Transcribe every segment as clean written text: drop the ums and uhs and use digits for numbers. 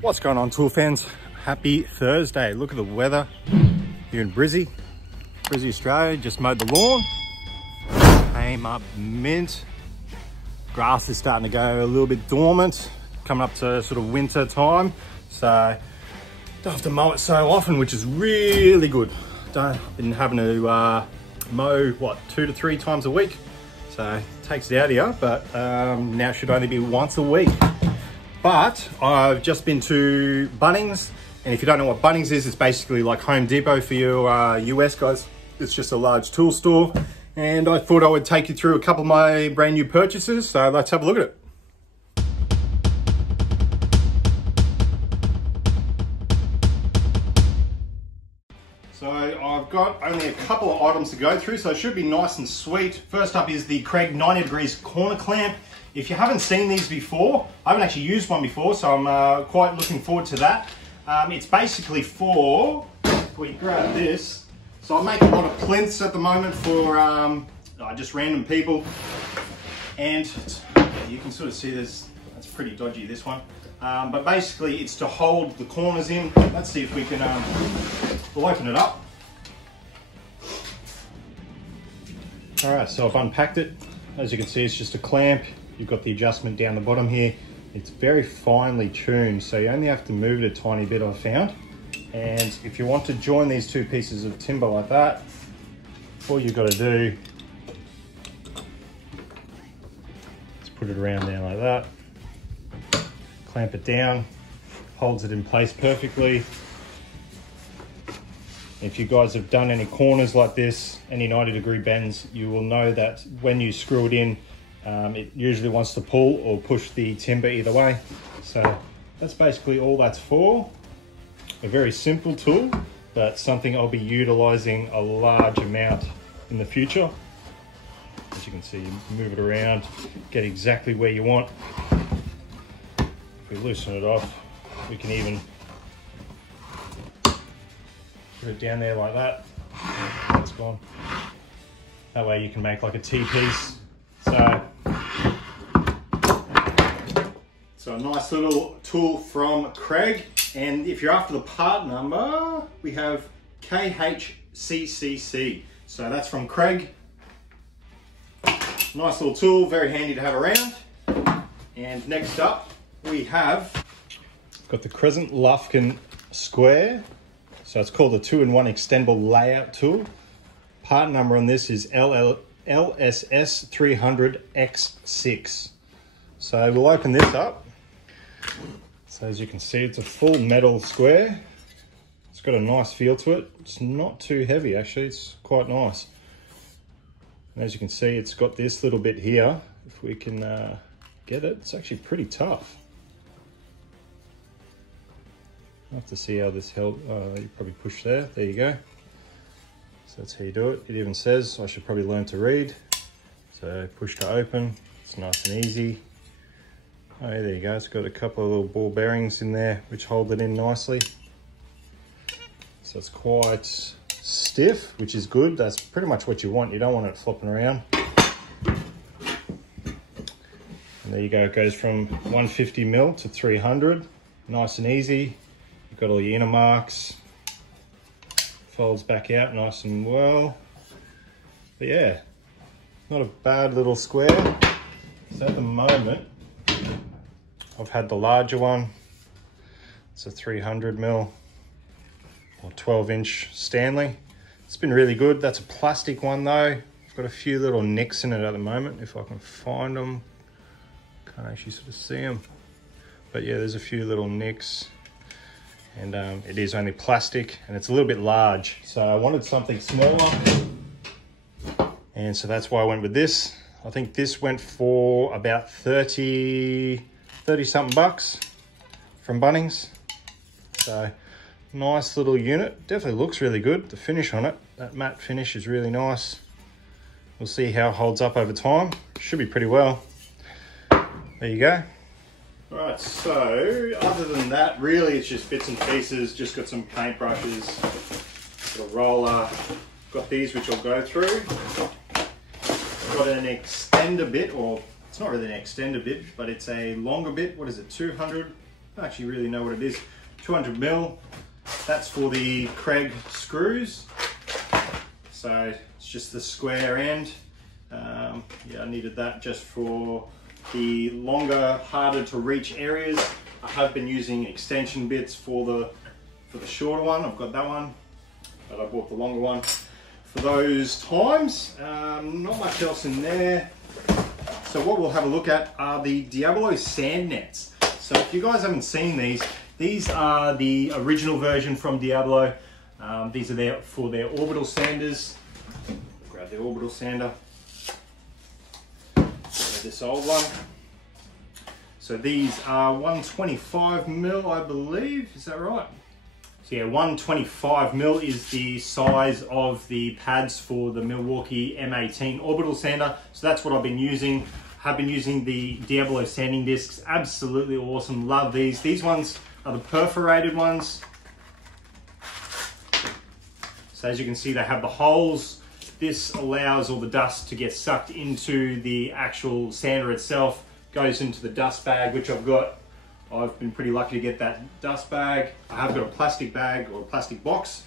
What's going on, tool fans? Happy Thursday. Look at the weather here in Brisbane, Australia. Just mowed the lawn, came up mint. Grass is starting to go a little bit dormant, coming up to sort of winter time, so don't have to mow it so often, which is really good. Been having to mow what, 2 to 3 times a week, so it takes it out of you, but now it should only be once a week. But I've just been to Bunnings, and if you don't know what Bunnings is, it's basically like Home Depot for you US guys. It's just a large tool store, and I thought I would take you through a couple of my brand new purchases, so let's have a look at it. So I've got only a couple of items to go through, so it should be nice and sweet. First up is the Kreg 90 degrees corner clamp. If you haven't seen these before, I haven't actually used one before, so I'm quite looking forward to that. It's basically for, if we grab this, so I make a lot of plinths at the moment for just random people. And you can sort of see this, that's pretty dodgy, this one. But basically it's to hold the corners in. Let's see if we can, we'll open it up. All right, so I've unpacked it. As you can see, it's just a clamp. You've got the adjustment down the bottom here. It's very finely tuned, so you only have to move it a tiny bit, I've found. And if you want to join these two pieces of timber like that, all you've got to do is put it around there like that, clamp it down, holds it in place perfectly. If you guys have done any corners like this, any 90-degree bends, you will know that when you screw it in, it usually wants to pull or push the timber either way. So that's basically all that's for. A very simple tool, but something I'll be utilizing a large amount in the future. As you can see, you move it around, get exactly where you want. If we loosen it off, we can even put it down there like that. That's gone. That way you can make like a T-piece. So a nice little tool from Kreg, and if you're after the part number, we have khccc. So that's from Kreg. Nice little tool, very handy to have around. And next up, we have got the Crescent Lufkin square. So it's called the 2-in-1 extendable layout tool. Part number on this is LSS300X6. So we'll open this up. So as you can see, it's a full metal square. It's got a nice feel to it. It's not too heavy, actually. It's quite nice. And as you can see, it's got this little bit here. If we can get it, it's actually pretty tough. I'll have to see how this held. You probably push there. There you go. So that's how you do it. It even says I should probably learn to read. So push to open. It's nice and easy. Oh, yeah, there you go. It's got a couple of little ball bearings in there which hold it in nicely. So it's quite stiff, which is good. That's pretty much what you want. You don't want it flopping around. And there you go. It goes from 150mm to 300. Nice and easy. You've got all your inner marks. Folds back out nice and well. But yeah, not a bad little square. So at the moment, I've had the larger one. It's a 300mm or 12-inch Stanley. It's been really good. That's a plastic one though. I've got a few little nicks in it at the moment, if I can find them. Can't actually sort of see them. But yeah, there's a few little nicks. And it is only plastic, and it's a little bit large. So I wanted something smaller. And so that's why I went with this. I think this went for about 30 something bucks from Bunnings. So nice little unit. Definitely looks really good. The finish on it, that matte finish is really nice. We'll see how it holds up over time. Should be pretty well. There you go. All right, so other than that, really it's just bits and pieces. Just got some paintbrushes, got a roller, got these which I'll go through. Got an extender bit, or it's not really an extender bit, but it's a longer bit. What is it, 200 don't actually really know what it is. 200 mil. That's for the Kreg screws. So it's just the square end. Yeah, I needed that just for the longer, harder to reach areas. I have been using extension bits for the shorter one. I've got that one, but I bought the longer one for those times. Not much else in there. So what we'll have a look at are the Diablo sand nets. So if you guys haven't seen these are the original version from Diablo. These are there for their orbital sanders. Grab the orbital sander. This old one. So these are 125 mil, I believe. Is that right? So yeah, 125 mil is the size of the pads for the Milwaukee M18 orbital sander. So that's what I've been using. Have been using the Diablo sanding discs. Absolutely awesome. Love these. These ones are the perforated ones. So as you can see, they have the holes. This allows all the dust to get sucked into the actual sander itself. Goes into the dust bag, which I've got. I've been pretty lucky to get that dust bag. I have got a plastic bag or a plastic box,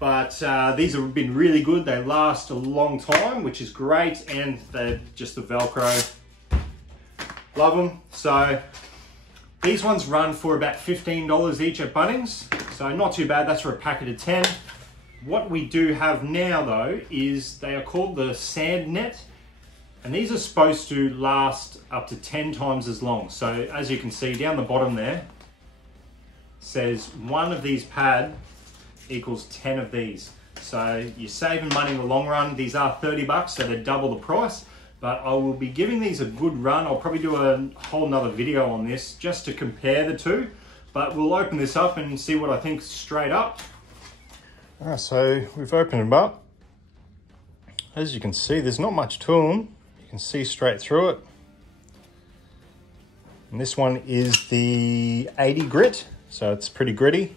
but these have been really good. They last a long time, which is great, and they're just the Velcro. Love them. So these ones run for about $15 each at Bunnings, so not too bad. That's for a packet of 10. What we do have now though is they are called the sand net, and these are supposed to last up to 10 times as long. So as you can see down the bottom there, says one of these pad equals 10 of these. So you're saving money in the long run. These are 30 bucks, so they're double the price, but I will be giving these a good run. I'll probably do a whole nother video on this just to compare the two, but we'll open this up and see what I think straight up. So we've opened them up. As you can see, there's not much to them. You can see straight through it. And this one is the 80 grit, so it's pretty gritty.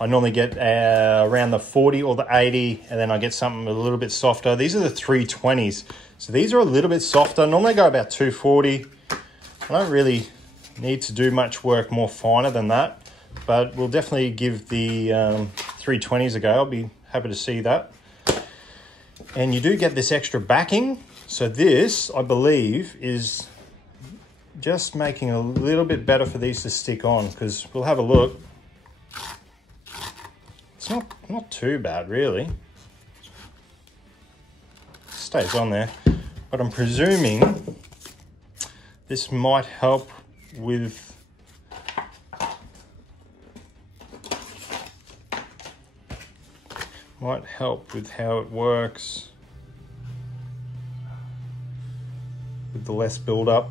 I normally get around the 40 or the 80, and then I get something a little bit softer. These are the 320s. So these are a little bit softer. Normally I go about 240. I don't really need to do much work more finer than that, but we'll definitely give the 320s a go. I'll be happy to see that. And you do get this extra backing. So this, I believe, is just making it a little bit better for these to stick on, because we'll have a look. It's not too bad, really. Stays on there. But I'm presuming this might help with how it works with the less build-up.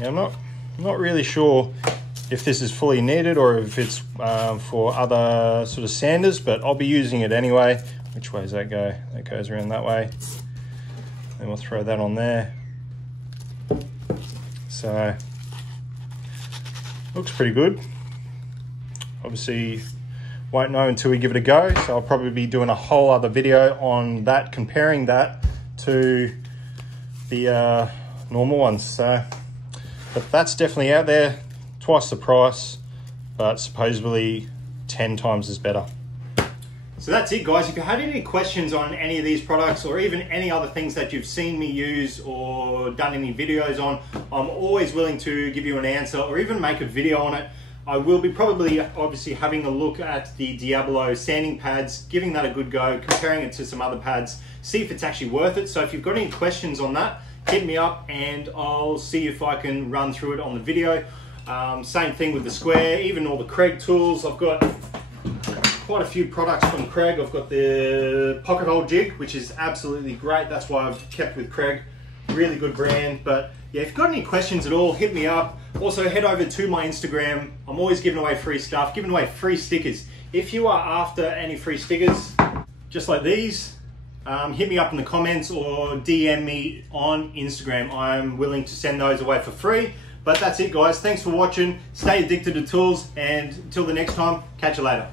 Yeah, I'm not really sure if this is fully needed or if it's for other sort of sanders, but I'll be using it anyway. Which way does that go? That goes around that way. Then we'll throw that on there. So looks pretty good. Obviously won't know until we give it a go, so I'll probably be doing a whole other video on that, comparing that to the normal ones. So, but that's definitely out there, twice the price, but supposedly 10 times is better. So that's it, guys. If you had any questions on any of these products, or even any other things that you've seen me use or done any videos on, I'm always willing to give you an answer or even make a video on it. I will be probably obviously having a look at the Diablo sanding pads, giving that a good go, comparing it to some other pads, see if it's actually worth it. So if you've got any questions on that, hit me up and I'll see if I can run through it on the video. Same thing with the square, even all the Kreg tools. I've got quite a few products from Kreg. I've got the pocket hole jig, which is absolutely great. That's why I've kept with Kreg. Really good brand. But yeah, if you've got any questions at all, hit me up. Also, head over to my Instagram. I'm always giving away free stuff, giving away free stickers. If you are after any free stickers, just like these, hit me up in the comments or DM me on Instagram. I'm willing to send those away for free. But that's it, guys. Thanks for watching. Stay addicted to tools, and until the next time, catch you later.